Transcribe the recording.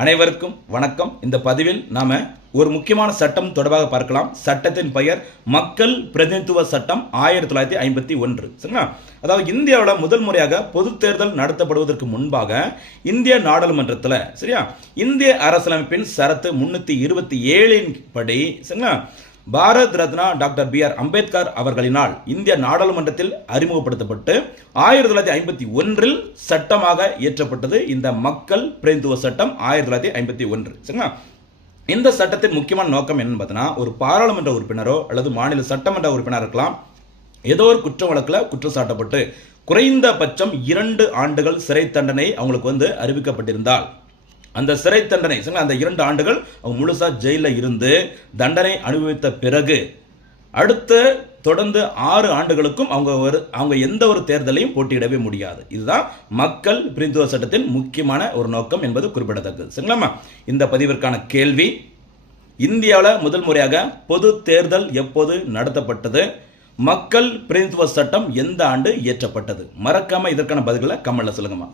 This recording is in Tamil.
அனைவருக்கும் வணக்கம். இந்த பதிவில் நாம ஒரு முக்கியமான சட்டம் தொடர்பாக பார்க்கலாம். சட்டத்தின் பெயர் மக்கள் பிரதிநிதித்துவ சட்டம் 1951. சரிங்களா? அதாவது இந்தியாவில் முதல் முறையாக பொது தேர்தல் நடத்தப்படுவதற்கு முன்பாக இந்திய நாடாளுமன்றத்தில் சரியா இந்திய அரசியலமைப்பின் சரத்து 327 படி சரிங்களா பாரத் ரத்னா டாக்டர் B.R. அம்பேத்கர் அவர்களினால் இந்திய நாடாளுமன்றத்தில் அறிமுகப்படுத்தப்பட்டு 1951 சட்டமாக இயற்றப்பட்டது இந்த மக்கள் பிரதிநிதித்துவ சட்டம் 1951. சரிங்களா? இந்த சட்டத்தின் முக்கியமான நோக்கம் என்னன்னு பார்த்தீங்கன்னா, ஒரு பாராளுமன்ற உறுப்பினரோ அல்லது மாநில சட்டமன்ற உறுப்பினர் இருக்கலாம், ஏதோ ஒரு குற்ற வழக்கில் குற்றம் சாட்டப்பட்டு குறைந்தபட்சம் 2 ஆண்டுகள் சிறை தண்டனை அவங்களுக்கு அறிவிக்கப்பட்டிருந்தால் அந்த சிறை தண்டனை அந்த 2 ஆண்டுகள் அவங்க முழுசா ஜெயிலில் இருந்து தண்டனை அனுபவித்த பிறகு அடுத்த தொடர்ந்து 6 ஆண்டுகளுக்கும் அவங்க எந்த ஒரு தேர்தலையும் போட்டியிடவே முடியாது. இதுதான் மக்கள் பிரதிநிதித்துவ சட்டத்தின் முக்கியமான ஒரு நோக்கம் என்பது குறிப்பிடத்தக்கது. சரிங்களா? இந்த பதிவிற்கான கேள்வி: இந்தியாவில் முதல் முறையாக பொது தேர்தல் எப்போது நடத்தப்பட்டது? மக்கள் பிரதிநிதித்துவ சட்டம் எந்த ஆண்டு இயற்றப்பட்டது? மறக்காம இதற்கான பதில்களை கமெண்ட்ல சொல்லுங்கம்மா.